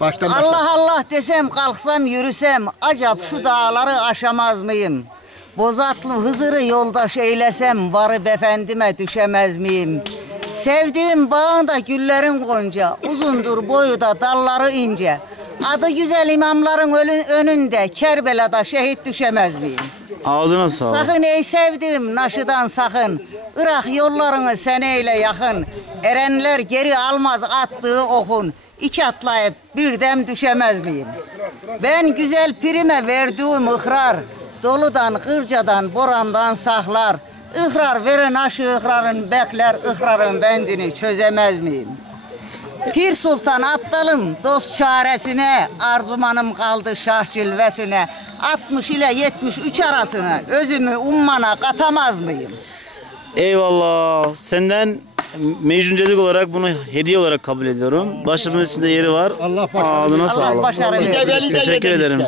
Baştan başla. Allah Allah desem kalksam yürüsem acap şu dağları aşamaz mıyım? Bozatlı Hızır'ı yoldaş eylesem varıp efendime düşemez miyim? Sevdiğim bağında güllerin gonca, uzundur boyu da dalları ince. Adı güzel imamların önünde Kerbela'da şehit düşemez miyim? Ağzına sağlık. Sakın ey sevdiğim naşıdan sakın. Irak yollarını seneyle yakın. Erenler geri almaz attığı okun. İki atlayıp bir dem düşemez miyim? Ben güzel prime verdiğim ıhrar. Doludan, kırcadan, borandan saklar. Ihrar veren aşı ıhrarın bekler, ıhrarın bendini çözemez miyim? Pir Sultan aptalım dost çaresine, arzumanım kaldı şah cilvesine. 60 ile 73 arasına özümü ummana katamaz mıyım? Eyvallah. Senden Mecnun Cedik olarak bunu hediye olarak kabul ediyorum. Başımın üstünde yeri var. Allah başarı Ağzına Allah sağlık. başarı Bir de versin. Teşekkür ederim.